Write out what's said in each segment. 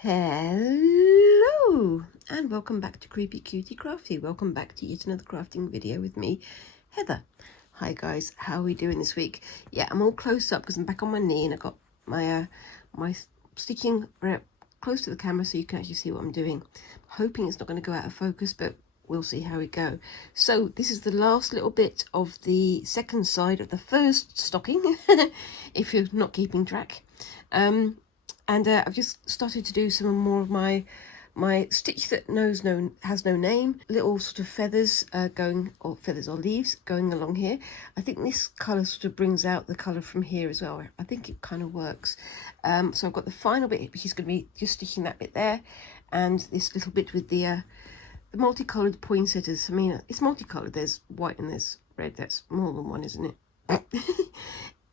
Hello and welcome back to Creepy Cutie Crafty. Welcome back to yet another crafting video with me, Heather. Hi guys, how are we doing this week? Yeah, I'm all close up because I'm back on my knee and I got my my sticking very close to the camera so you can actually see what I'm doing. Hoping it's not going to go out of focus, but we'll see how we go. So this is the last little bit of the second side of the first stocking, if you're not keeping track. And I've just started to do some more of my stitch that has no name, little sort of feathers going, or feathers or leaves going along here. I think this colour sort of brings out the colour from here as well. I think it kind of works. So I've got the final bit, which is going to be just stitching that bit there, and this little bit with the multicoloured poinsettias. I mean, it's multicoloured. There's white and there's red. That's more than one, isn't it?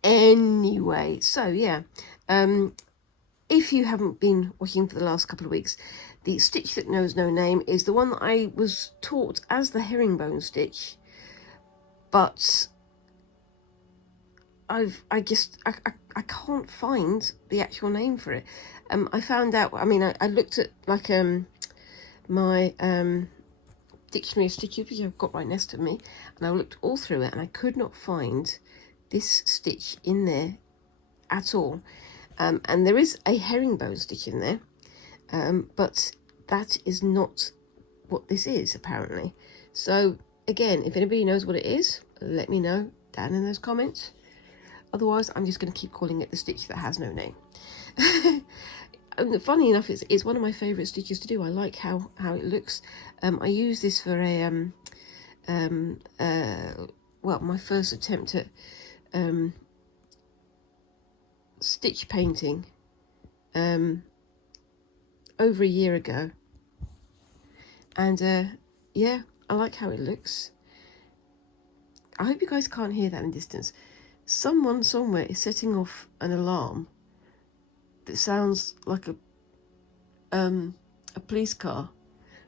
Anyway, so yeah. If you haven't been watching for the last couple of weeks, the stitch that knows no name is the one that I was taught as the herringbone stitch, but I can't find the actual name for it. I found out, I mean, I looked at like my dictionary of stitches, which I've got right next to me, and I looked all through it and I could not find this stitch in there at all. And there is a herringbone stitch in there, but that is not what this is, apparently. So, again, if anybody knows what it is, let me know down in those comments. Otherwise, I'm just going to keep calling it the stitch that has no name. And funny enough, it's one of my favourite stitches to do. I like how it looks. I use this for a, well, my first attempt at stitch painting over a year ago, and yeah, I like how it looks. I hope you guys can't hear that in the distance. Someone somewhere is setting off an alarm that sounds like a police car,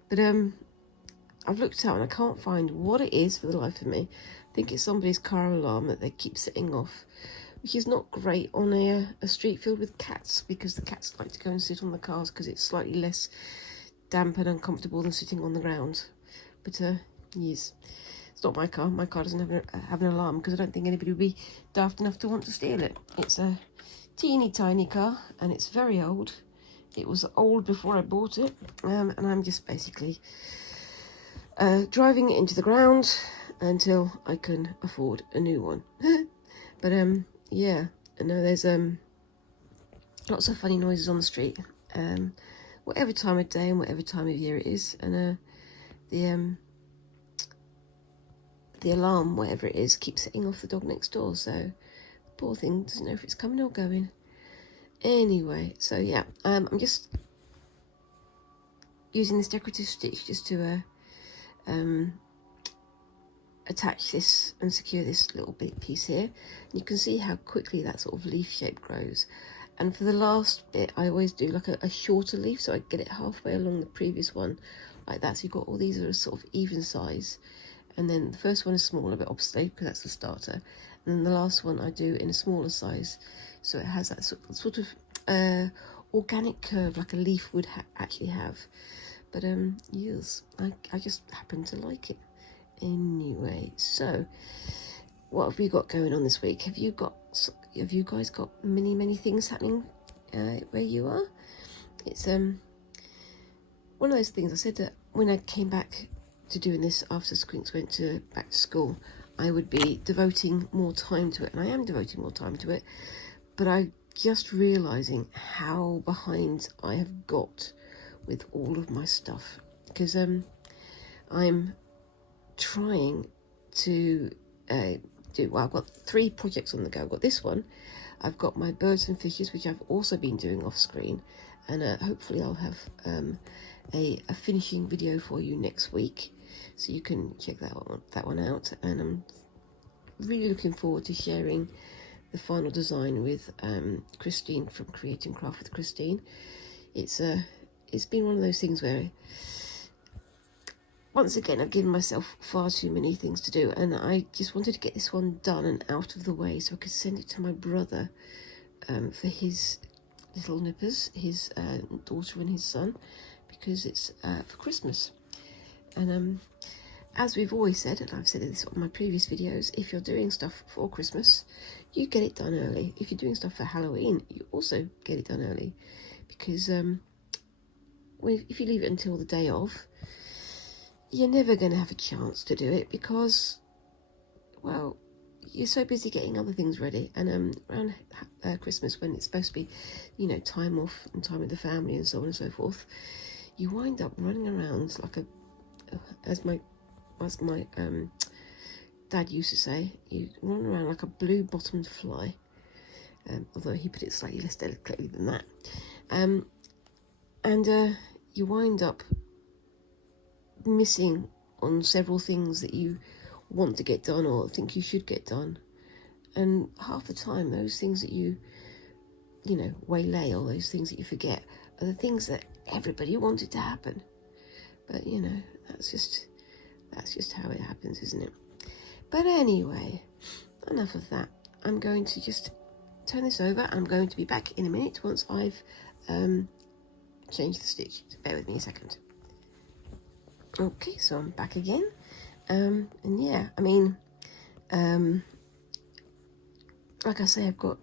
but I've looked out and I can't find what it is for the life of me. I think it's somebody's car alarm that they keep setting off, which is not great on a street filled with cats, because the cats like to go and sit on the cars because it's slightly less damp and uncomfortable than sitting on the ground. But yes, it's not my car. My car doesn't have an alarm because I don't think anybody would be daft enough to want to steal it. It's a teeny tiny car and it's very old. It was old before I bought it, and I'm just basically driving it into the ground until I can afford a new one. But yeah, I know there's lots of funny noises on the street, whatever time of day and whatever time of year it is, and the alarm, whatever it is, keeps setting off the dog next door, so poor thing doesn't know if it's coming or going. Anyway, so yeah, I'm just using this decorative stitch just to attach this and secure this little bit piece here. You can see how quickly that sort of leaf shape grows. And for the last bit, I always do like a shorter leaf, so I get it halfway along the previous one, like that. So you've got all these are sort of even size, and then the first one is smaller, but obviously because that's the starter, and then the last one I do in a smaller size, so it has that sort of organic curve like a leaf would actually have. But yes, I just happen to like it. Anyway, so what have we got going on this week? Have you guys got many things happening where you are? It's one of those things. I said that when I came back to doing this after Squinks went back to school, I would be devoting more time to it, and I am devoting more time to it, but I just realizing how behind I have got with all of my stuff, because I'm trying to well, I've got 3 projects on the go. I've got this one, I've got my birds and fishes, which I've also been doing off screen, and hopefully I'll have a finishing video for you next week, so you can check that one out. And I'm really looking forward to sharing the final design with Christine from Create and Craft with Christine. It's been one of those things where, once again, I've given myself far too many things to do, and I just wanted to get this one done and out of the way so I could send it to my brother for his little nippers, his daughter and his son, because it's for Christmas. And as we've always said, and I've said this on my previous videos, if you're doing stuff for Christmas, you get it done early. If you're doing stuff for Halloween, you also get it done early, because if you leave it until the day of, you're never going to have a chance to do it, because, well, you're so busy getting other things ready. And around Christmas, when it's supposed to be, you know, time off and time with the family and so on and so forth, you wind up running around like as my dad used to say, you run around like a blue-bottomed fly, although he put it slightly less delicately than that. And you wind up missing on several things that you want to get done or think you should get done. And half the time, those things that you know, waylay, or those things that you forget, are the things that everybody wanted to happen. But, you know, that's just how it happens, isn't it? But anyway, enough of that. I'm going to just turn this over. I'm going to be back in a minute once I've changed the stitch. So bear with me a second. Okay, so I'm back again. And yeah, I mean, like I say, I've got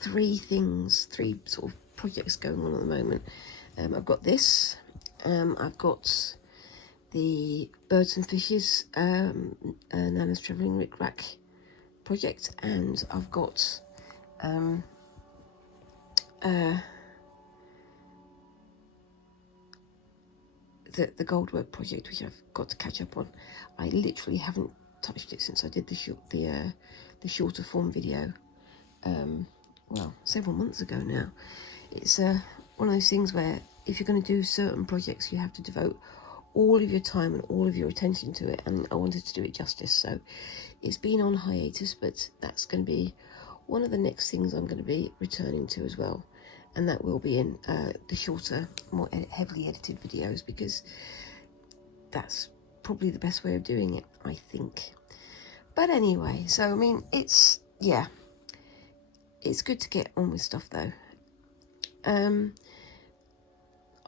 three sort of projects going on at the moment. I've got this. I've got the Birds and Fishes Nana's Travelling Rick Rack project, and I've got the Goldwork project, which I've got to catch up on. I literally haven't touched it since I did the shorter form video, well, several months ago now. It's one of those things where if you're going to do certain projects, you have to devote all of your time and all of your attention to it, and I wanted to do it justice. So it's been on hiatus, but that's going to be one of the next things I'm going to be returning to as well, and that will be in the shorter, more heavily edited videos, because that's probably the best way of doing it, I think. But anyway, so I mean, it's good to get on with stuff though.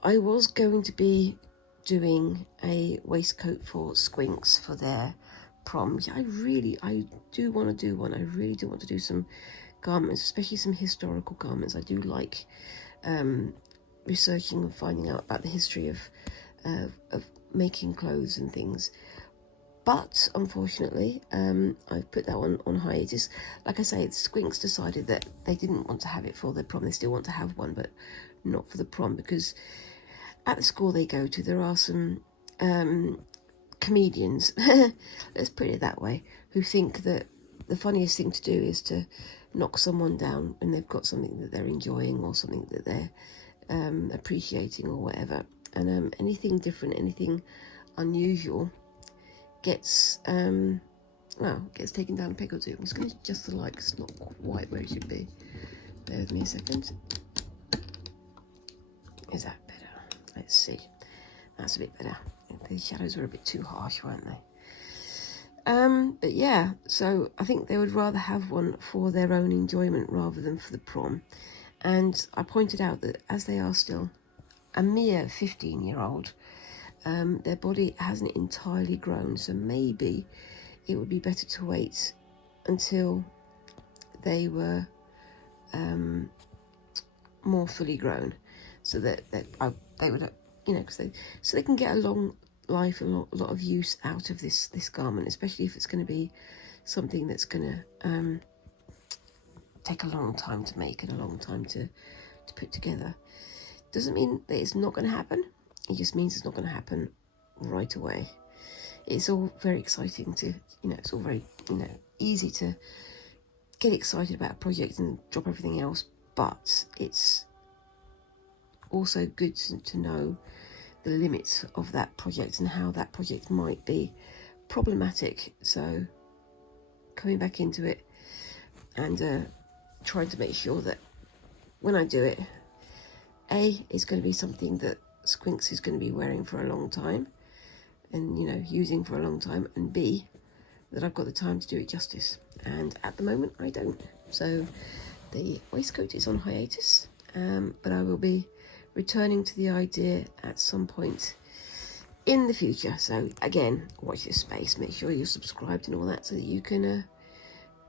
I was going to be doing a waistcoat for Squinks for their prom. I do want to do one. I really do want to do some garments, especially some historical garments. I do like researching and finding out about the history of making clothes and things. But unfortunately, I've put that one on hiatus. Like I say, Squinks decided that they didn't want to have it for their prom. They still want to have one, but not for the prom, because at the school they go to, there are some comedians, let's put it that way, who think that the funniest thing to do is to knock someone down when they've got something that they're enjoying or something that they're appreciating or whatever. And anything different, anything unusual gets taken down a peg or two. I'm just going to adjust the light because it's not quite where it should be. Bear with me a second. Is that better? Let's see. That's a bit better. The shadows were a bit too harsh, weren't they? But yeah, so I think they would rather have one for their own enjoyment rather than for the prom. And I pointed out that as they are still a mere 15-year-old, their body hasn't entirely grown, so maybe it would be better to wait until they were more fully grown, so that they would, you know, so they can get a long life, a lot of use out of this garment, especially if it's going to be something that's going to take a long time to make and a long time to put together. Doesn't mean that it's not going to happen. It just means it's not going to happen right away. It's all very exciting to, you know, it's all very, you know, easy to get excited about a project and drop everything else, but it's also good to know the limits of that project and how that project might be problematic. So coming back into it and trying to make sure that when I do it, A, it's going to be something that Squinks is going to be wearing for a long time and, you know, using for a long time, and B, that I've got the time to do it justice. And at the moment I don't. So the waistcoat is on hiatus, but I will be returning to the idea at some point in the future. So again, watch this space, make sure you're subscribed and all that so that you can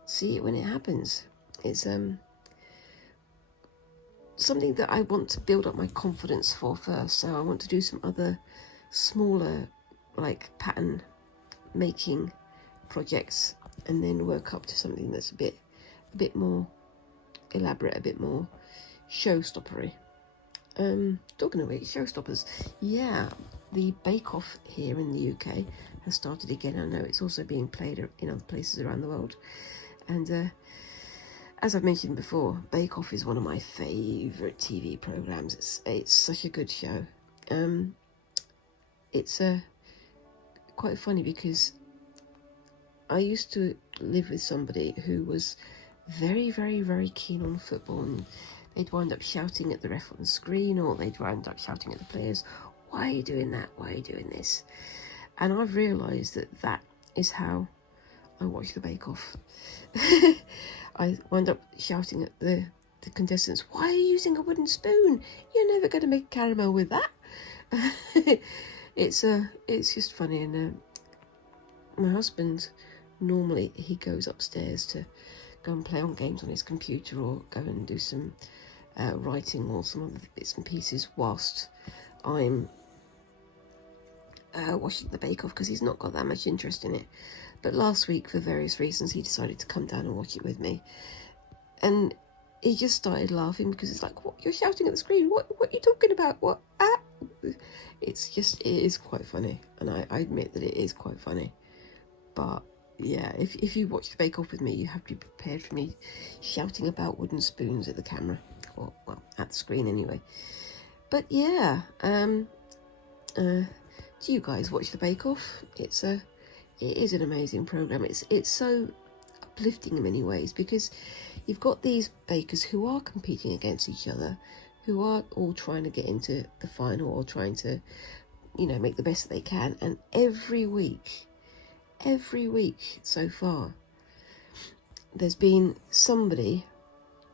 see it when it happens. It's something that I want to build up my confidence for first, so I want to do some other smaller like pattern making projects and then work up to something that's a bit more elaborate, a bit more showstoppery. Talking of which, showstoppers, yeah, the Bake Off here in the UK has started again. I know it's also being played in other places around the world, and as I've mentioned before, Bake Off is one of my favourite TV programmes. It's such a good show. It's quite funny because I used to live with somebody who was very, very, very keen on football, and they'd wind up shouting at the ref on the screen, or they'd wind up shouting at the players, "Why are you doing that? Why are you doing this?" And I've realised that is how I watch the Bake Off. I wind up shouting at the contestants, "Why are you using a wooden spoon? You're never going to make caramel with that." It's just funny. And my husband, normally he goes upstairs to go and play on games on his computer, or go and do some writing or some other bits and pieces whilst I'm watching the Bake Off, because he's not got that much interest in it. But last week, for various reasons, he decided to come down and watch it with me, and he just started laughing because it's like, "What, you're shouting at the screen? What are you talking about? What?" It is quite funny, and I admit that it is quite funny. But yeah, if you watch the Bake Off with me, you have to be prepared for me shouting about wooden spoons at the camera, or well, at the screen anyway. But yeah, do you guys watch the Bake Off? It is an amazing program. It's so uplifting in many ways, because you've got these bakers who are competing against each other, who are all trying to get into the final, or trying to, make the best that they can. And every week so far, there's been somebody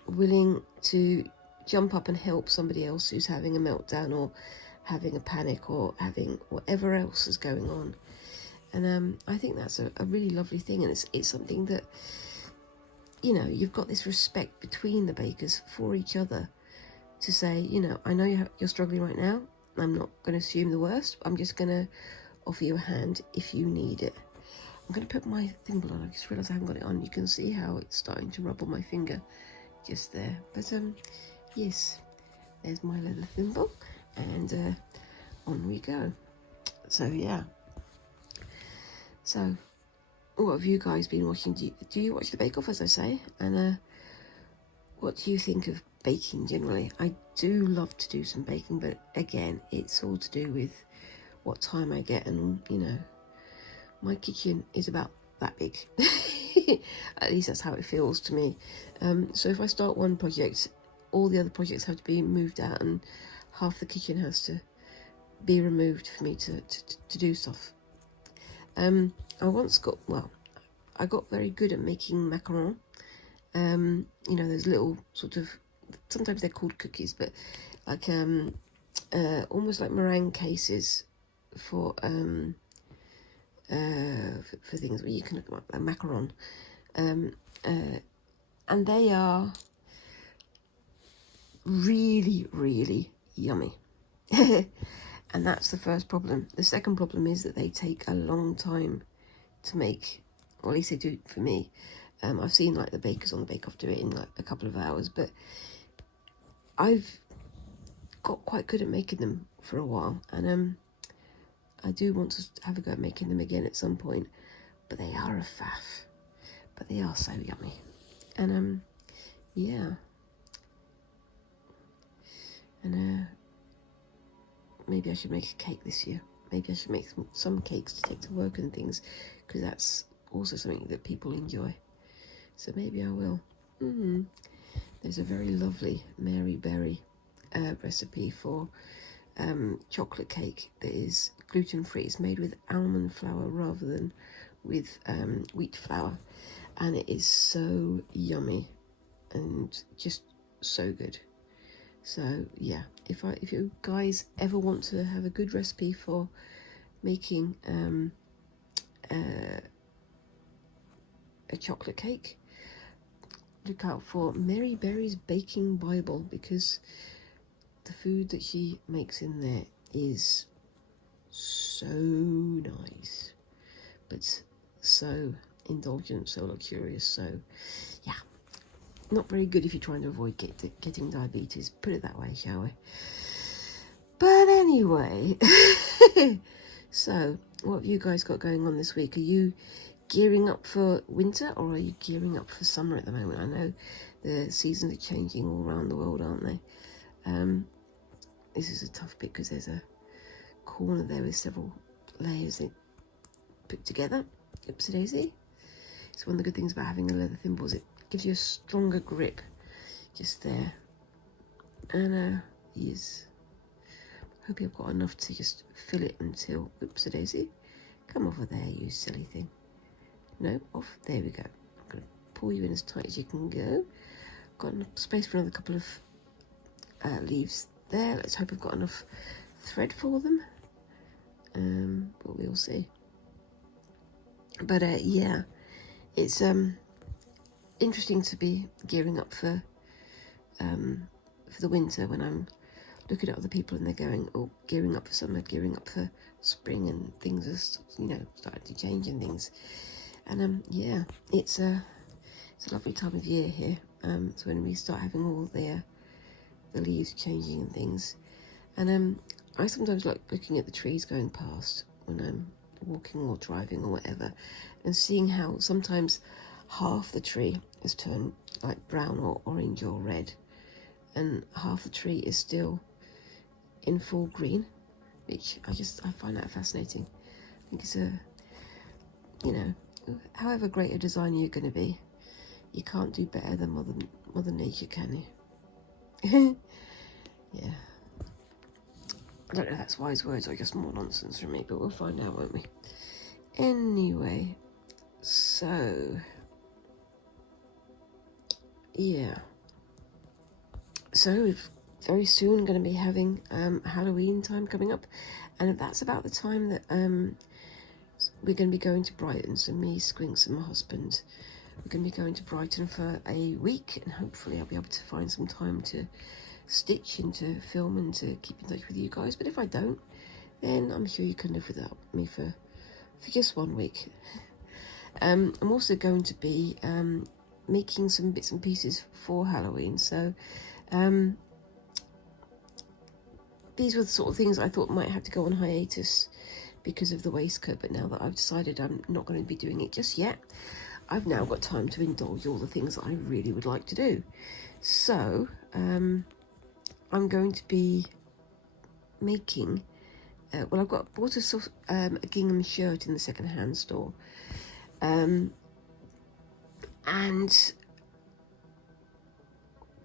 willing to jump up and help somebody else who's having a meltdown, or having a panic, or having whatever else is going on. And I think that's a really lovely thing, and it's something that, you've got this respect between the bakers for each other, to say, I know you're struggling right now. I'm not going to assume the worst. I'm just going to offer you a hand if you need it. I'm going to put my thimble on. I just realised I haven't got it on. You can see how it's starting to rub on my finger just there. But yes, there's my little thimble, and on we go. So yeah. So what have you guys been watching? Do you watch the Bake Off, as I say? And what do you think of baking generally? I do love to do some baking, but again, it's all to do with what time I get, and my kitchen is about that big. At least that's how it feels to me. So if I start one project, all the other projects have to be moved out, and half the kitchen has to be removed for me to do stuff. I got very good at making macarons. Those little sort of, sometimes they're called cookies, but like almost like meringue cases for things where you can look like a macaron, and they are really, really yummy. And that's the first problem. The second problem is that they take a long time to make, or at least they do for me. I've seen like the bakers on the Bake Off do it in like a couple of hours, but I've got quite good at making them for a while, and I do want to have a go at making them again at some point. But they are a faff, but they are so yummy. And yeah, and maybe I should make a cake this year. Maybe I should make some cakes to take to work and things, because that's also something that people enjoy. So maybe I will. There's a very lovely Mary Berry recipe for chocolate cake that is gluten-free. It's made with almond flour rather than with wheat flour, and it is so yummy and just so good. So yeah, if you guys ever want to have a good recipe for making a chocolate cake, look out for Mary Berry's Baking Bible, because the food that she makes in there is so nice, but so indulgent, so luxurious. So yeah, not very good if you're trying to avoid getting diabetes, put it that way, shall we? But anyway, so what have you guys got going on this week? Are you gearing up for winter, or are you gearing up for summer at the moment? I know the seasons are changing all around the world, aren't they? This is a tough bit because there's a corner there with several layers put together. Oopsie daisy. It's one of the good things about having a leather thimble, is it gives you a stronger grip just there. And yes, hope you've got enough to just fill it until, oopsie daisy, come over there, you silly thing. No, off, there we go. I'm going to pull you in as tight as you can go. Got enough space for another couple of leaves there. Let's hope I've got enough thread for them, but we'll see. But yeah, it's interesting to be gearing up for the winter, when I'm looking at other people and they're going, oh, gearing up for summer, gearing up for spring, and things are, you know, starting to change and things. And yeah, it's a lovely time of year here. So when we start having all the leaves changing and things, and I sometimes like looking at the trees going past when I'm walking or driving or whatever, and seeing how sometimes half the tree has turned like brown or orange or red, and half the tree is still in full green, which I find that fascinating. I think it's you know, however great a designer you're going to be, you can't do better than Mother Nature, can you? Yeah. I don't know if that's wise words or just more nonsense from me, but we'll find out, won't we? Anyway, so yeah. So we're very soon going to be having Halloween time coming up, and that's about the time that we're going to be going to Brighton. So me, Squinks and my husband, we're going to be going to Brighton for a week, and hopefully I'll be able to find some time to stitch and to film and to keep in touch with you guys. But if I don't, then I'm sure you can live without me for just 1 week. I'm also going to be making some bits and pieces for Halloween. So these were the sort of things I thought might have to go on hiatus because of the waistcoat, but now that I've decided I'm not going to be doing it just yet, I've now got time to indulge all the things that I really would like to do. So I'm going to be making well, I've bought a gingham shirt in the second-hand store, and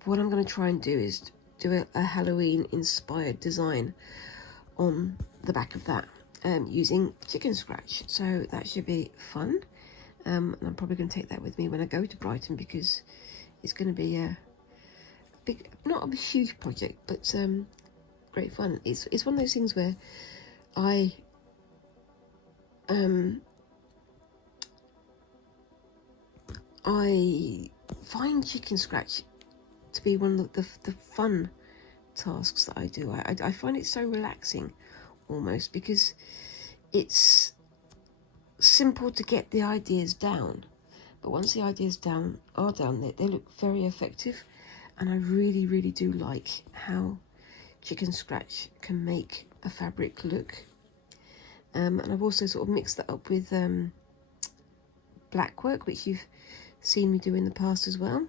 what I'm going to try and do is do a Halloween inspired design on the back of that, using chicken scratch. So that should be fun, and I'm probably going to take that with me when I go to Brighton, because it's going to be a big, not a huge project, but great fun. It's one of those things where I find chicken scratch to be one of the fun tasks that I do. I find it so relaxing almost, because it's simple to get the ideas down, but once the ideas are down, they look very effective, and I really, really do like how chicken scratch can make a fabric look. And I've also sort of mixed that up with black work, which you've seen me do in the past as well,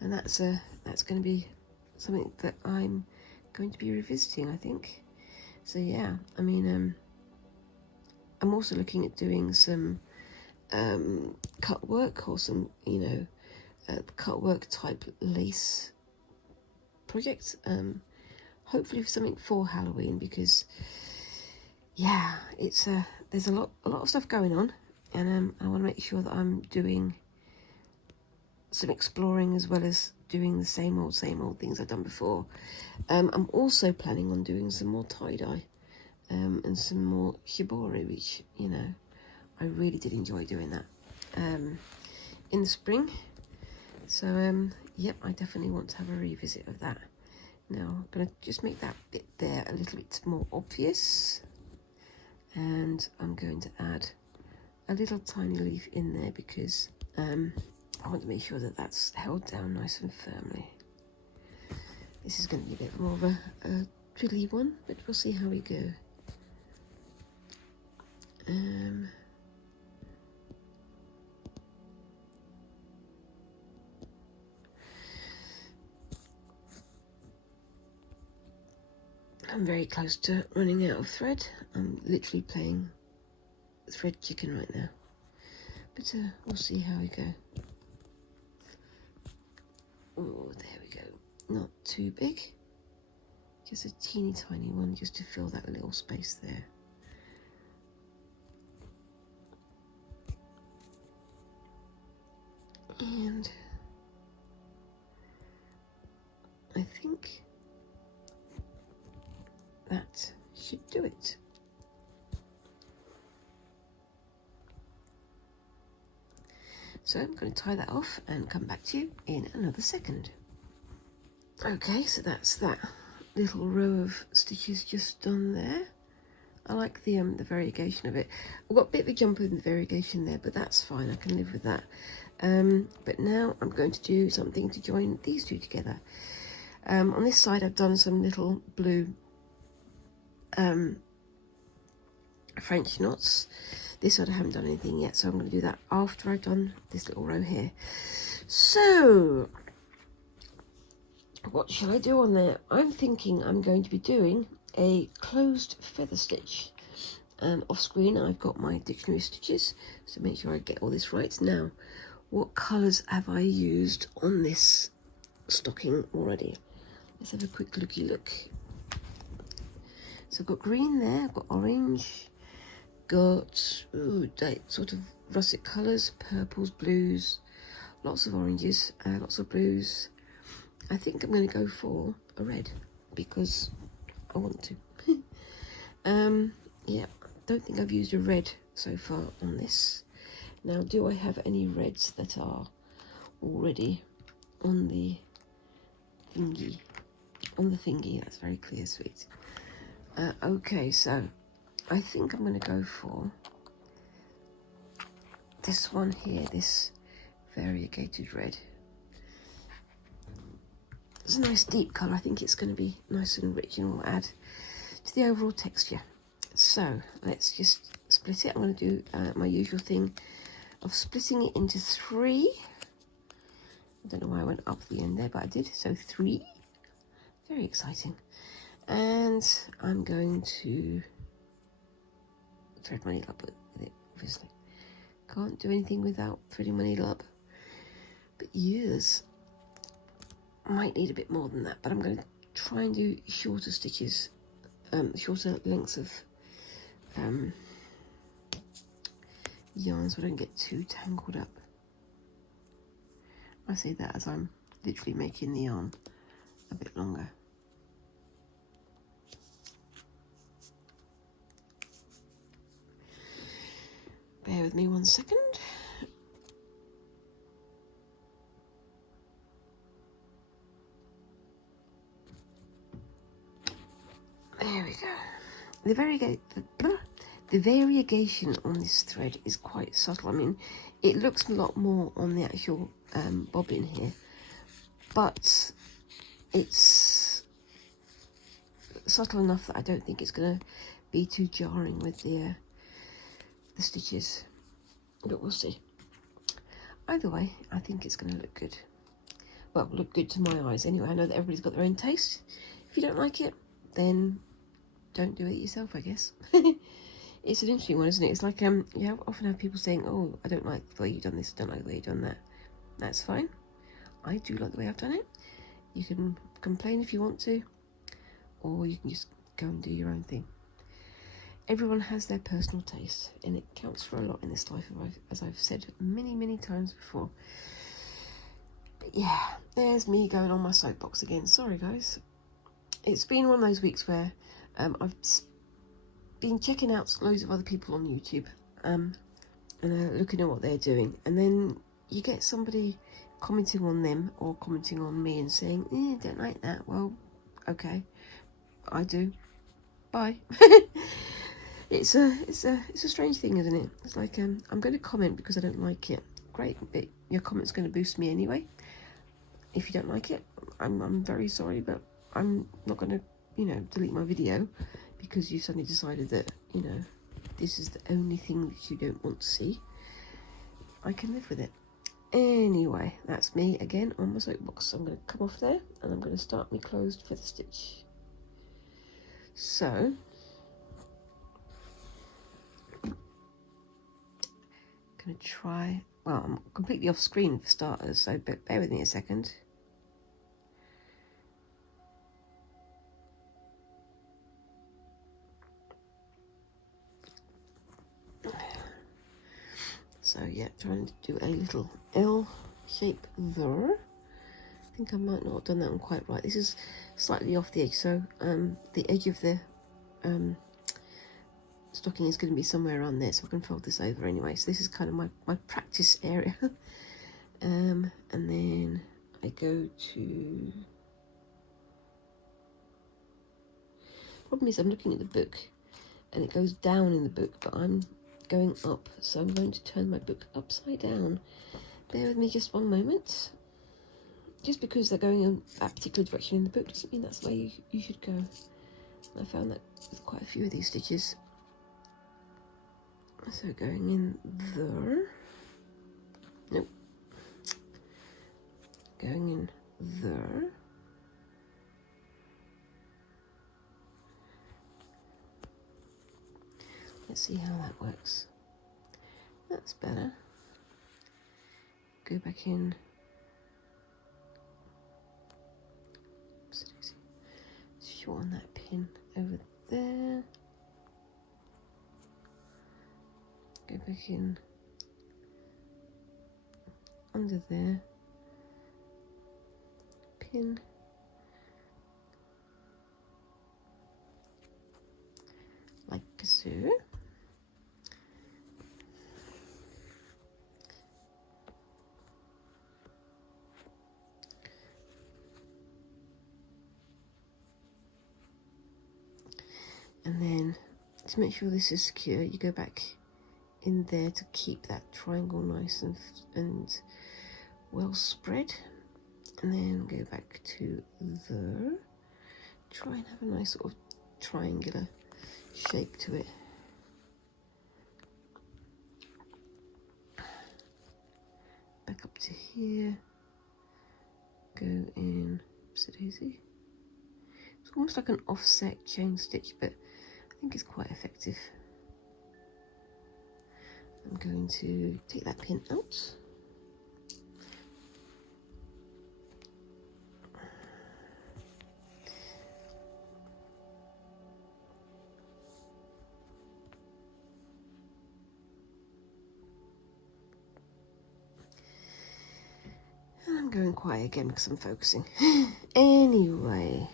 and that's going to be something that I'm going to be revisiting, I think. So yeah, I mean, I'm also looking at doing some cut work, or some, you know, cut work type lace projects, hopefully something for Halloween, because yeah, it's there's a lot of stuff going on, and I want to make sure that I'm doing some exploring as well as doing the same old things I've done before. I'm also planning on doing some more tie-dye and some more shibori, which, you know, I really did enjoy doing that in the spring. So yep, I definitely want to have a revisit of that. Now I'm going to just make that bit there a little bit more obvious, and I'm going to add a little tiny leaf in there because I want to make sure that that's held down nice and firmly. This is going to be a bit more of a twiddly one, but we'll see how we go. I'm very close to running out of thread. I'm literally playing thread chicken right now, but we'll see how we go. Oh, there we go. Not too big, just a teeny tiny one just to fill that little space there. And I think that should do it. So I'm going to tie that off and come back to you in another second. Okay, so that's that little row of stitches just done there. I like the variegation of it. I've got a bit of a jumper in the variegation there, but that's fine, I can live with that. But now I'm going to do something to join these two together. On this side I've done some little blue French knots. This side I haven't done anything yet, so I'm going to do that after I've done this little row here. So what shall I do on there? I'm thinking I'm going to be doing a closed feather stitch. Off screen I've got my dictionary stitches, so make sure I get all this right. Now, what colours have I used on this stocking already? Let's have a quick looky look. So I've got green there, I've got orange, got sort of russet colours, purples, blues, lots of oranges, lots of blues. I think I'm going to go for a red because I want to. Yeah, don't think I've used a red so far on this. Now, do I have any reds that are already on the thingy? On the thingy, that's very clear, sweet. Okay, so I think I'm going to go for this one here, this variegated red. It's a nice deep colour. I think it's going to be nice and rich and will add to the overall texture. So let's just split it. I'm going to do my usual thing of splitting it into 3. I don't know why I went up the end there, but I did. So 3. Very exciting. And I'm going to thread my needle up with it, obviously. Can't do anything without threading my needle up. But yes, I might need a bit more than that, but I'm going to try and do shorter stitches, shorter lengths of yarn so I don't get too tangled up. I say that as I'm literally making the yarn a bit longer. Bear with me 1 second. There we go. The variegation on this thread is quite subtle. I mean, it looks a lot more on the actual bobbin here, but it's subtle enough that I don't think it's going to be too jarring with the stitches, but we'll see. Either way, I think it's going to look good. Well, look good to my eyes anyway. I know that everybody's got their own taste. If you don't like it, then don't do it yourself, I guess. It's an interesting one, isn't it? It's like you often have people saying, oh, I don't like the way you've done this, I don't like the way you've done that. That's fine. I do like the way I've done it. You can complain if you want to, or you can just go and do your own thing. Everyone has their personal taste, and it counts for a lot in this life, as I've said many times before. But yeah, there's me going on my soapbox again. Sorry guys. It's been one of those weeks where I've been checking out loads of other people on YouTube and looking at what they're doing, and then you get somebody commenting on them or commenting on me and saying, don't like that. Well, okay, I do. Bye. It's a strange thing, isn't it? It's like I'm going to comment because I don't like it. Great, but your comment's going to boost me anyway. If you don't like it, I'm very sorry, but I'm not going to, delete my video because you suddenly decided that, this is the only thing that you don't want to see. I can live with it. Anyway, that's me again on my soapbox. I'm going to come off there and I'm going to start my closed feather stitch. So, I'm going to try, well, I'm completely off screen for starters, so bear with me a second. So yeah, trying to do a little L shape there. I think I might not have done that one quite right. This is slightly off the edge, so the edge of the stocking is going to be somewhere around there, so I can fold this over anyway. So this is kind of my practice area. And then I go to... Problem is I'm looking at the book and it goes down in the book, but I'm going up, so I'm going to turn my book upside down. Bear with me just one moment. Just because they're going in that particular direction in the book doesn't mean that's the way you should go. I found that with quite a few of these stitches. So going in there. Nope. Going in there. Let's see how that works. That's better. Go back in. Shorten that pin over there. Go back in under there. Pin. Like so. And then to make sure this is secure, you go back in there to keep that triangle nice and well spread, and then go back to there. Try and have a nice sort of triangular shape to it. Back up to here. Go in. Oopsie-daisy. It's almost like an offset chain stitch, but I think it's quite effective. I'm going to take that pin out. And I'm going quiet again because I'm focusing. Anyway,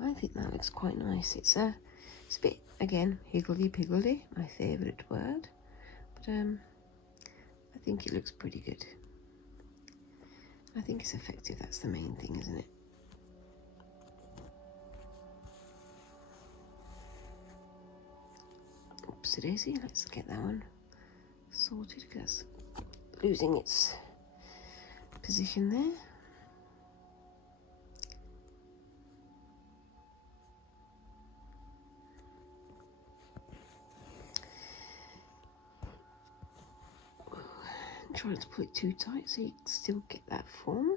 I think that looks quite nice. It's a bit, again, higgledy-piggledy, my favourite word. But I think it looks pretty good. I think it's effective, that's the main thing, isn't it? Oopsie-daisy, let's get that one sorted because that's losing its position there. Try not to pull it too tight so you still get that form.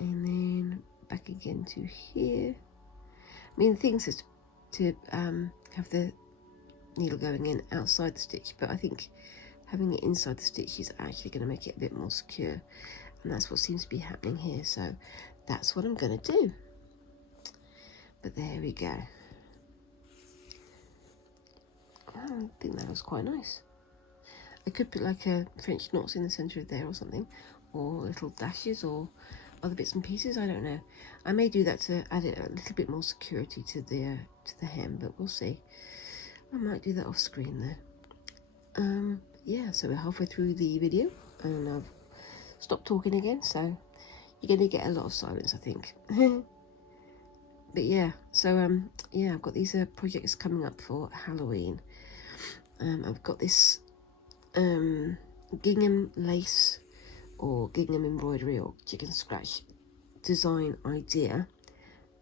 And then back again to here. I mean, the thing says to have the needle going in outside the stitch, but I think having it inside the stitch is actually going to make it a bit more secure, and that's what seems to be happening here, so that's what I'm going to do. But there we go. I think that was quite nice. I could put like a French knots in the centre of there or something, or little dashes or other bits and pieces. I don't know. I may do that to add a little bit more security to the hem, but we'll see. I might do that off screen there. Yeah, so we're halfway through the video and I've stopped talking again, so you're going to get a lot of silence, I think. But yeah, so yeah, I've got these projects coming up for Halloween. I've got this gingham lace or gingham embroidery or chicken scratch design idea,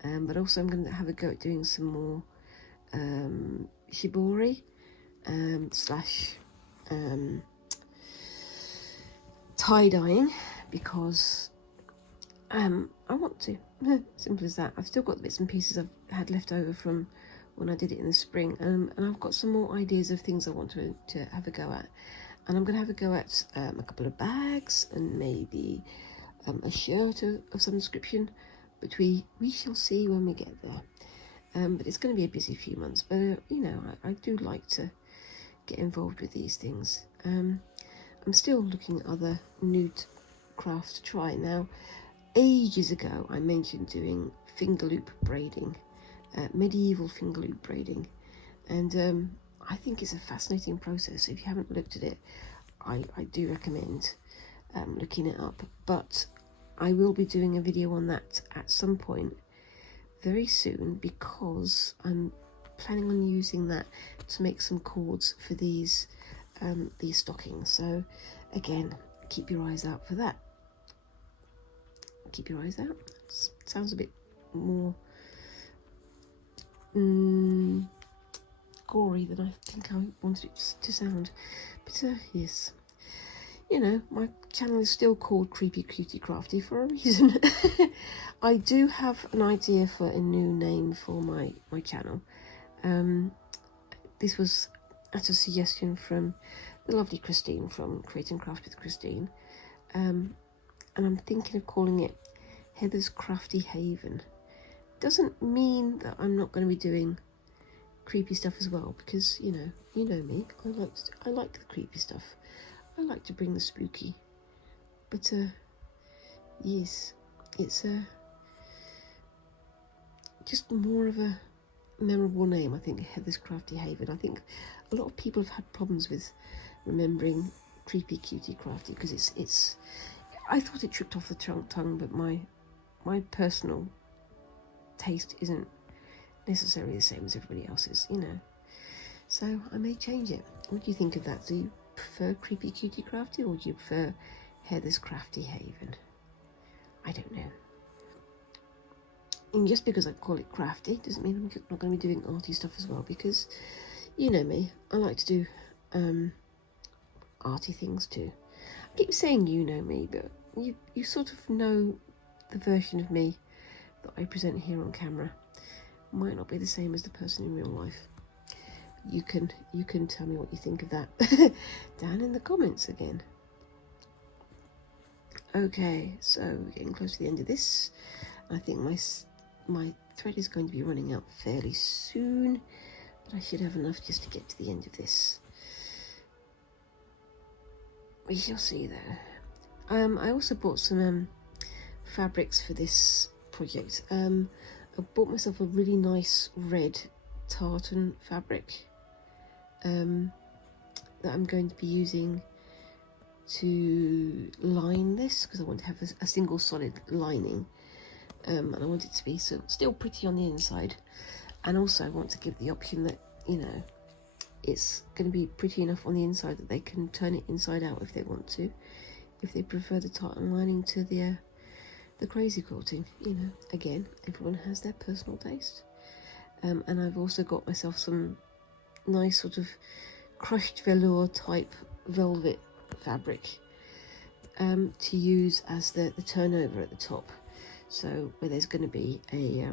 but also I'm going to have a go at doing some more shibori slash tie-dyeing, because I want to. Simple as that. I've still got the bits and pieces I've had left over from when I did it in the spring, and I've got some more ideas of things I want to have a go at, and I'm going to have a go at a couple of bags and maybe a shirt of some description, but we shall see when we get there. But it's going to be a busy few months, but you know, I do like to get involved with these things. I'm still looking at other nude crafts to try. Now, ages ago I mentioned doing finger loop braiding, medieval finger loop braiding, and I think it's a fascinating process. If you haven't looked at it, I do recommend looking it up, but I will be doing a video on that at some point very soon, because I'm planning on using that to make some cords for these stockings. So again, keep your eyes out for that. Keep your eyes out. Sounds a bit more gory than I think I wanted it to sound, but yes, you know, my channel is still called Creepy Cutie Crafty for a reason. I do have an idea for a new name for my channel. This was at a suggestion from the lovely Christine from Create and Craft with Christine, and I'm thinking of calling it Heather's Crafty Haven. Doesn't mean that I'm not going to be doing creepy stuff as well, because you know me, I like the creepy stuff. I like to bring the spooky, but yes, it's just more of a memorable name, I think. Heather's Crafty Haven. I think a lot of people have had problems with remembering Creepy Cutie Crafty, because it's I thought it tripped off the tongue, but my personal taste isn't necessarily the same as everybody else's, you know. So I may change it. What do you think of that? Do you prefer Creepy Cutie Crafty, or do you prefer Heather's Crafty Haven? I don't know. And just because I call it crafty doesn't mean I'm not going to be doing arty stuff as well, because you know me, I like to do arty things too. I keep saying you know me, but you sort of know the version of me that I present here on camera. Might not be the same as the person in real life. You can tell me what you think of that down in the comments again. Okay, so we're getting close to the end of this. I think my thread is going to be running out fairly soon, but I should have enough just to get to the end of this. We shall see there. I also bought some fabrics for this project. I bought myself a really nice red tartan fabric that I'm going to be using to line this, because I want to have a single solid lining, and I want it to be still pretty on the inside, and also I want to give the option that, you know, it's going to be pretty enough on the inside that they can turn it inside out if they want to, if they prefer the tartan lining to the crazy quilting. You know, again, everyone has their personal taste. And I've also got myself some nice sort of crushed velour type velvet fabric to use as the turnover at the top, so where there's going to be a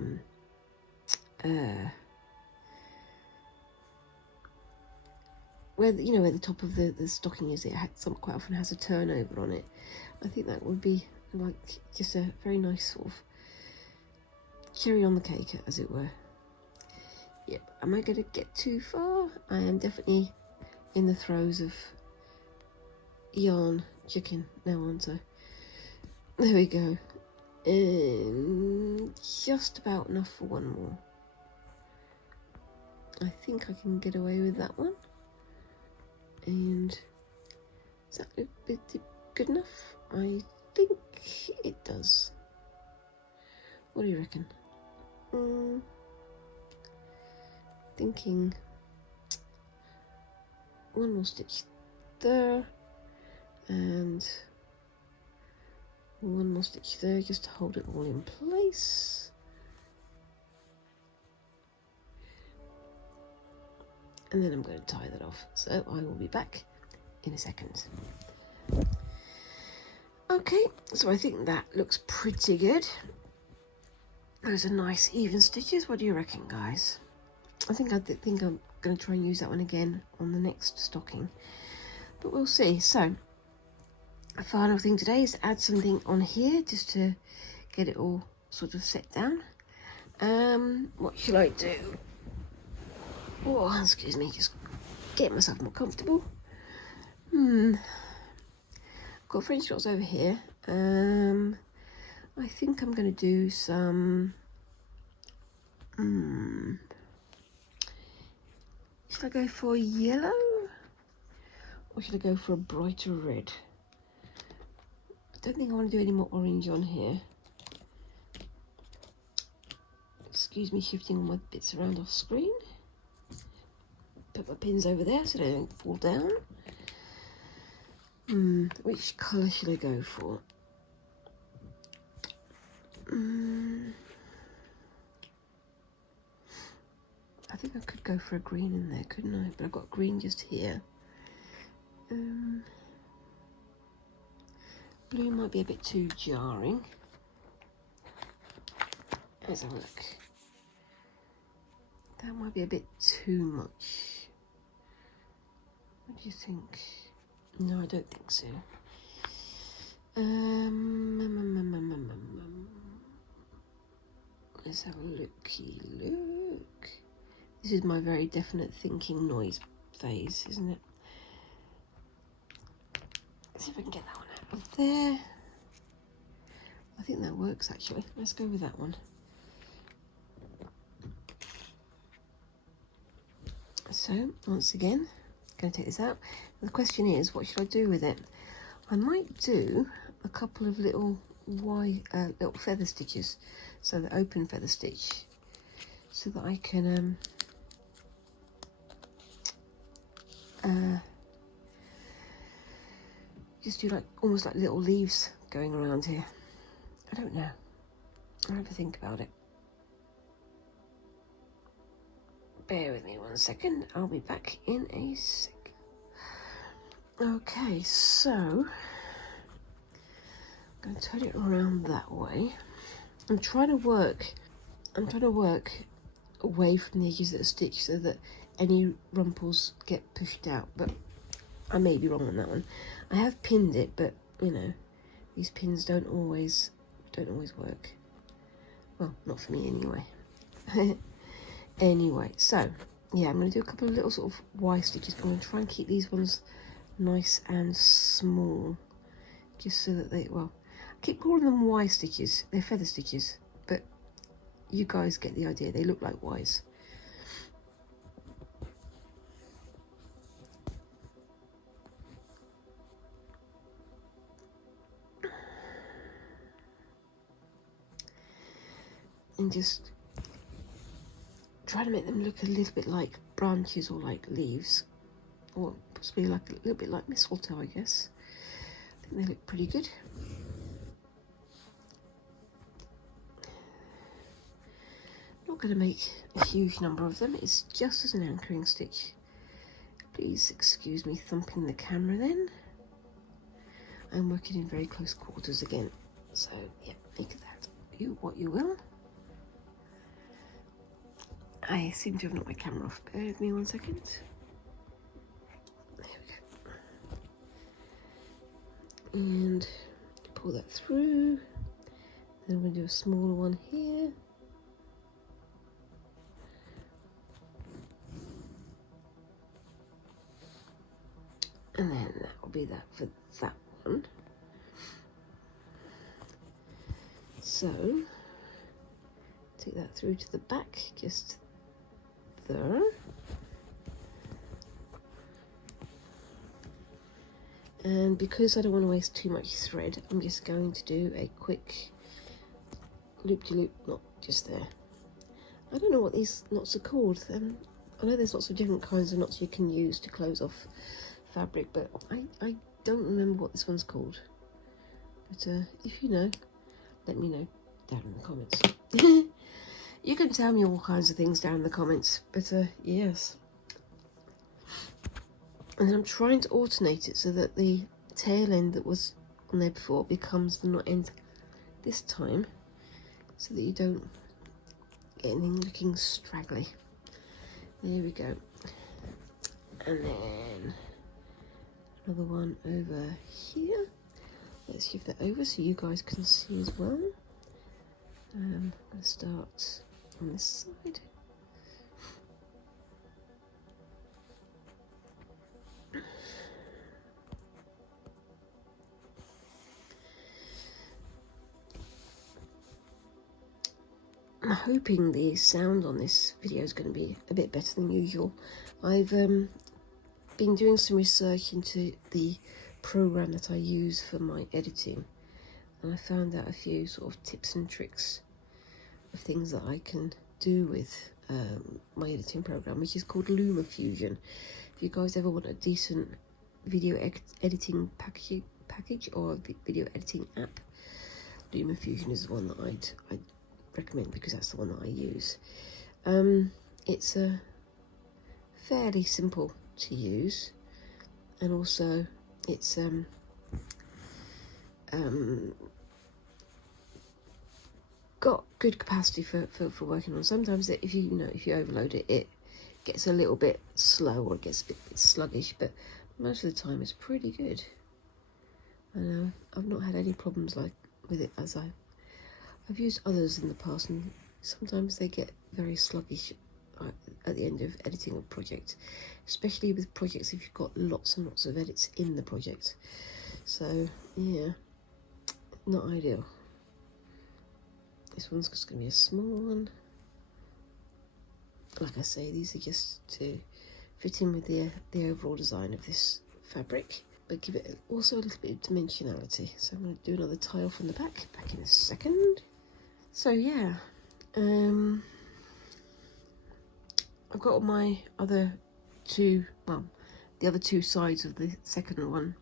where the top of the stocking is, quite often has a turnover on it. I think that would be like just a very nice sort of cherry on the cake, as it were. Yep, am I going to get too far? I am definitely in the throes of yarn chicken now, aren't I? There we go. And just about enough for one more. I think I can get away with that one. And is that a bit good enough? I think it does. What do you reckon? Thinking one more stitch there and one more stitch there just to hold it all in place. And then I'm going to tie that off. So I will be back in a second. Okay, so I think that looks pretty good. Those are nice even stitches. What do you reckon, guys? I think I'm going to try and use that one again on the next stocking, but we'll see. So a final thing today is to add something on here just to get it all sort of set down. What shall I do? Oh, excuse me, just get myself more comfortable. I've got French knots over here. I think I'm going to do some should I go for yellow or should I go for a brighter red? I don't think I want to do any more orange on here. Excuse me shifting all my bits around off screen. Put my pins over there so they don't fall down. Which colour should I go for? I think I could go for a green in there, couldn't I? But I've got green just here. Blue might be a bit too jarring. Let's have a look. That might be a bit too much. What do you think? No, I don't think so. Let's have a looky look. This is my very definite thinking noise phase, isn't it? Let's see if I can get that one out of there. I think that works actually. Let's go with that one. So once again, I'm going to take this out. The question is, what should I do with it? I might do a couple of little little feather stitches, so the open feather stitch, so that I can just do like almost like little leaves going around here. I don't know. I'll have to think about it. Bear with me 1 second. I'll be back in a sec. Okay, so I'm going to turn it around that way. I'm trying to work away from the edges of the stitch so that any rumples get pushed out, but I may be wrong on that one. I have pinned it, but you know, these pins don't always work. Well, not for me anyway. Anyway, so yeah, I'm going to do a couple of little sort of Y stitches. I'm going to try and keep these ones nice and small, just so that they, well, I keep calling them Y stitches. They're feather stitches, but you guys get the idea. They look like Ys. And just try to make them look a little bit like branches or like leaves, or possibly like a little bit like mistletoe, I guess. I think they look pretty good. Not going to make a huge number of them. It's just as an anchoring stitch. Please excuse me thumping the camera then. I'm working in very close quarters again, so yeah, make that you what you will. I seem to have knocked my camera off. Bear with me 1 second. There we go. And pull that through. Then we'll do a smaller one here. And then that will be that for that one. So take that through to the back, just there. And because I don't want to waste too much thread, I'm just going to do a quick loop-de-loop knot just there. I don't know what these knots are called. I know there's lots of different kinds of knots you can use to close off fabric, but I don't remember what this one's called. But if you know, let me know down in the comments. You can tell me all kinds of things down in the comments, but yes. And then I'm trying to alternate it so that the tail end that was on there before becomes the knot end this time, so that you don't get anything looking straggly. There we go. And then another one over here. Let's shift that over so you guys can see as well. I'm going to start on this side. I'm hoping the sound on this video is going to be a bit better than usual. I've been doing some research into the program that I use for my editing, and I found out a few sort of tips and tricks of things that I can do with my editing program, which is called LumaFusion. If you guys ever want a decent video editing package or video editing app, LumaFusion is the one that I'd recommend, because that's the one that I use. It's fairly simple to use, and also it's got good capacity for working on. Sometimes if you overload it, it gets a little bit slow or it gets a bit sluggish, but most of the time it's pretty good. And I've not had any problems with it, as I've used others in the past, and sometimes they get very sluggish at the end of editing a project, especially with projects if you've got lots and lots of edits in the project. So yeah, not ideal. This one's just going to be a small one. Like I say, these are just to fit in with the overall design of this fabric, but give it also a little bit of dimensionality. So I'm going to do another tile from the back in a second. So yeah, I've got all my other two, well, the other two sides of the second one,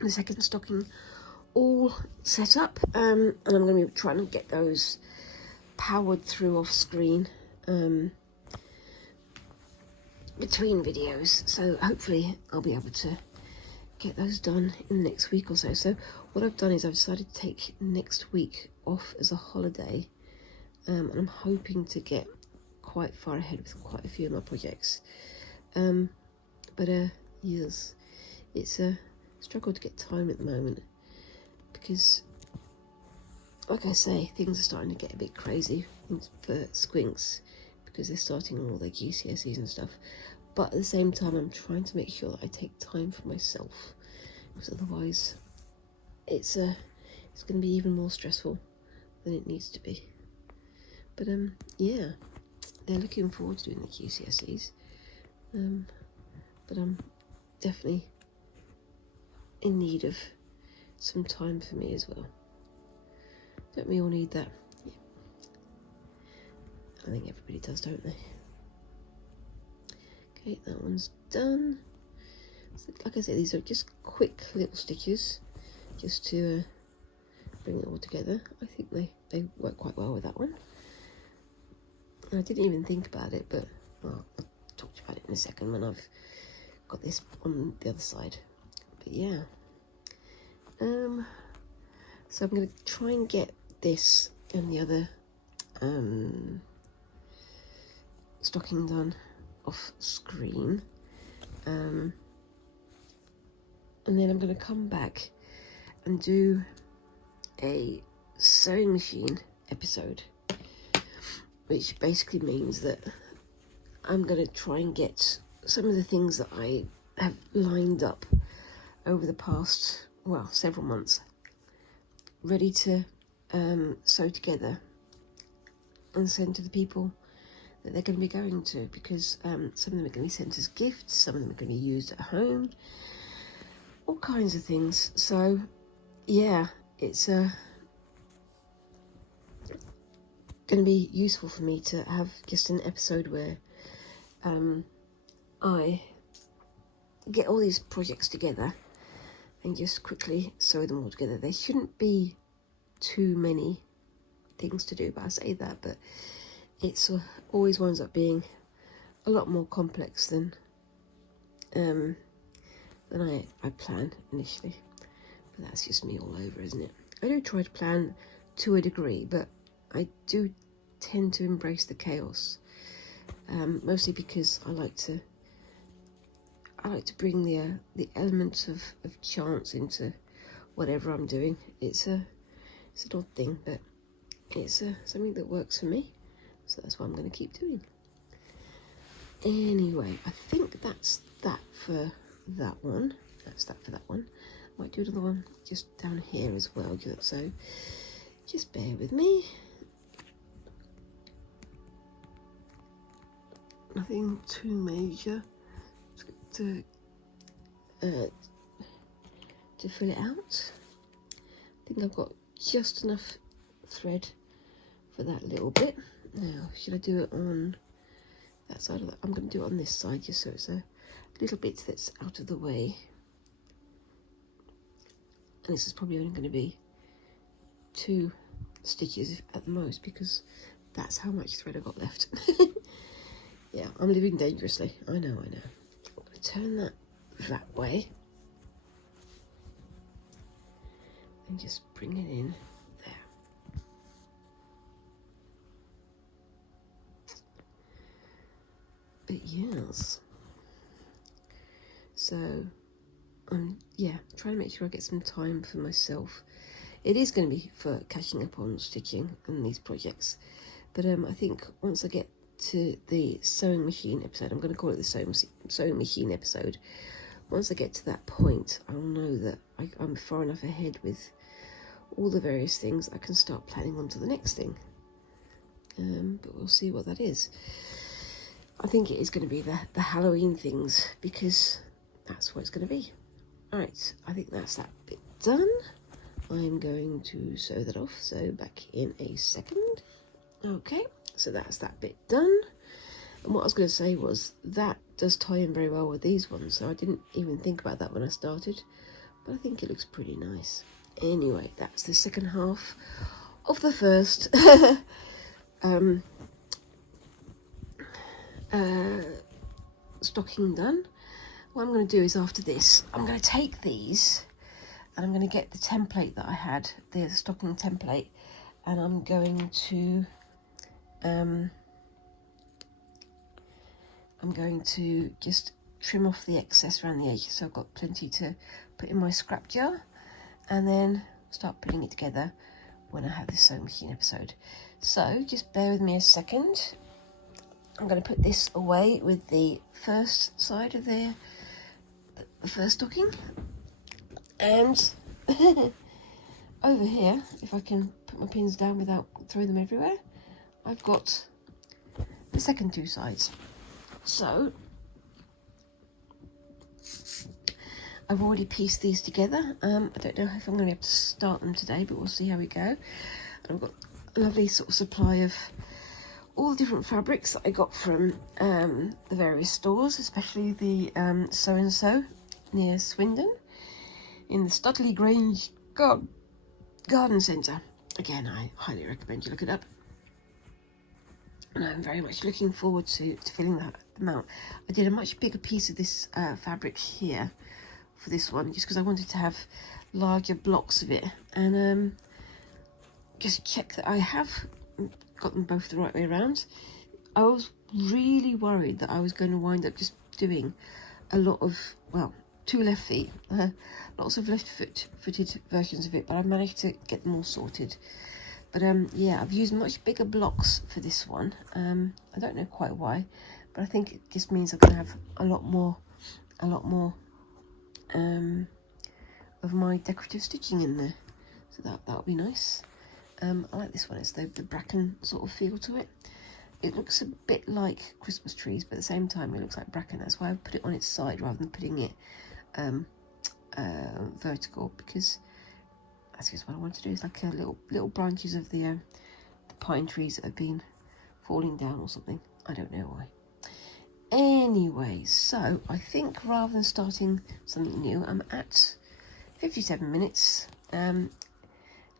the second stocking, all set up, and I'm going to be trying to get those powered through off screen between videos, so hopefully I'll be able to get those done in the next week or so. So what I've done is I've decided to take next week off as a holiday, and I'm hoping to get quite far ahead with quite a few of my projects, but yes, it's a struggle to get time at the moment, because like I say, things are starting to get a bit crazy for Squinks, because they're starting all their GCSEs and stuff. But at the same time, I'm trying to make sure that I take time for myself, because otherwise it's going to be even more stressful than it needs to be. But yeah, they're looking forward to doing the GCSEs, but I'm definitely in need of some time for me as well. Don't we all need that? Yeah. I think everybody does, don't they? Okay, that one's done. So, like I said, these are just quick little stitches, just to bring it all together. I think they work quite well with that one. And I didn't even think about it, but well, I'll talk to you about it in a second when I've got this on the other side. But yeah, so I'm going to try and get this and the other stocking done off screen, and then I'm going to come back and do a sewing machine episode, which basically means that I'm going to try and get some of the things that I have lined up over the past, well, several months, ready to sew together and send to the people that they're going to be going to, because some of them are going to be sent as gifts, some of them are going to be used at home, all kinds of things. So yeah, it's going to be useful for me to have just an episode where I get all these projects together and just quickly sew them all together. There shouldn't be too many things to do, but I say that, but it's always winds up being a lot more complex than I planned initially. But that's just me all over, isn't it? I do try to plan to a degree, but I do tend to embrace the chaos, mostly because I like to bring the elements of chance into whatever I'm doing. It's an odd thing, but it's something that works for me, so that's what I'm going to keep doing. Anyway, I think that's that for that one. I might do another one just down here as well, so just bear with me. Nothing too major to fill it out. I think I've got just enough thread for that little bit. Now, should I do it on that side of that? I'm going to do it on this side, just so it's a little bit that's out of the way. And this is probably only going to be 2 stitches at the most, because that's how much thread I've got left. Yeah, I'm living dangerously. I know. I'm going to turn that way and just bring it in there. But yes, so yeah, trying to make sure I get some time for myself. It is going to be for catching up on stitching and these projects, but I think once I get to the sewing machine episode, I'm going to call it the sewing machine episode. Once I get to that point, I'll know that I'm far enough ahead with all the various things. I can start planning on to the next thing, but we'll see what that is. I think it is going to be the Halloween things, because that's what it's going to be. Alright, I think that's that bit done. I'm going to sew that off, so back in a second. Okay, so that's that bit done. And what I was going to say was that does tie in very well with these ones, so I didn't even think about that when I started, but I think it looks pretty nice. Anyway, that's the second half of the first stocking done. What I'm going to do is, after this, I'm going to take these and I'm going to get the template that I had, the stocking template, and I'm going to just trim off the excess around the edges, so I've got plenty to put in my scrap jar, and then start putting it together when I have this sewing machine episode. So just bear with me a second. I'm going to put this away with the first side of the first stocking, and over here, if I can put my pins down without throwing them everywhere, I've got the second 2 sides. So I've already pieced these together. I don't know if I'm going to be able to start them today, but we'll see how we go. I've got a lovely sort of supply of all the different fabrics that I got from the various stores, especially the So-and-So near Swindon in the Studley Grange Garden Centre. Again, I highly recommend you look it up. And I'm very much looking forward to filling them out. I did a much bigger piece of this fabric here for this one, just because I wanted to have larger blocks of it, and just check that I have got them both the right way around. I was really worried that I was going to wind up just doing a lot of, well, 2 left feet, lots of left-footed versions of it, but I managed to get them all sorted. But yeah, I've used much bigger blocks for this one. I don't know quite why, but I think it just means I'm going to have a lot more of my decorative stitching in there, so that'll be nice. I like this one. It's the bracken sort of feel to it. It looks a bit like Christmas trees, but at the same time it looks like bracken. That's why I put it on its side rather than putting it vertical, because that's just what I want to do. It's like little branches of the pine trees that have been falling down or something. I don't know why. Anyway, so I think rather than starting something new, I'm at 57 minutes, and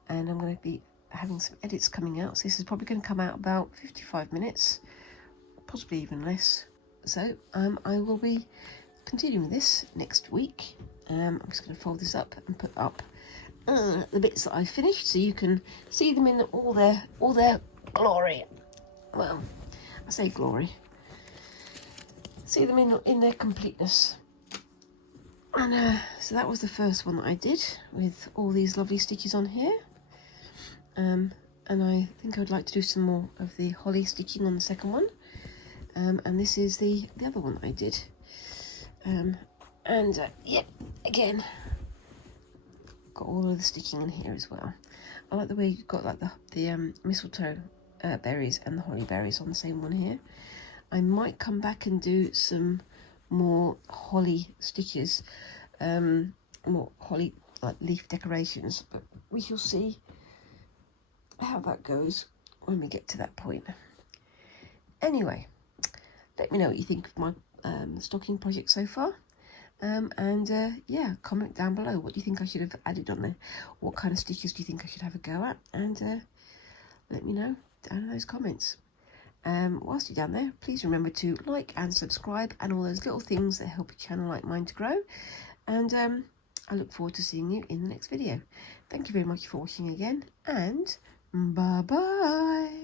I'm going to be having some edits coming out. So this is probably going to come out about 55 minutes, possibly even less. So I will be continuing this next week. I'm just going to fold this up and put up the bits that I finished, so you can see them in all their glory. Well, I say glory. See them in their completeness. And so that was the first one that I did with all these lovely stitches on here. And I think I would like to do some more of the holly stitching on the second one. And this is the other one that I did. Yep, again, got all of the stitching in here as well. I like the way you've got like the mistletoe berries and the holly berries on the same one here. I might come back and do some more holly stitches, more holly like leaf decorations, but we shall see how that goes when we get to that point. Anyway, let me know what you think of my stocking project so far, yeah, comment down below what do you think I should have added on there, what kind of stitches do you think I should have a go at, and let me know down in those comments. Whilst you're down there, please remember to like and subscribe and all those little things that help a channel like mine to grow. And I look forward to seeing you in the next video. Thank you very much for watching again, and bye bye.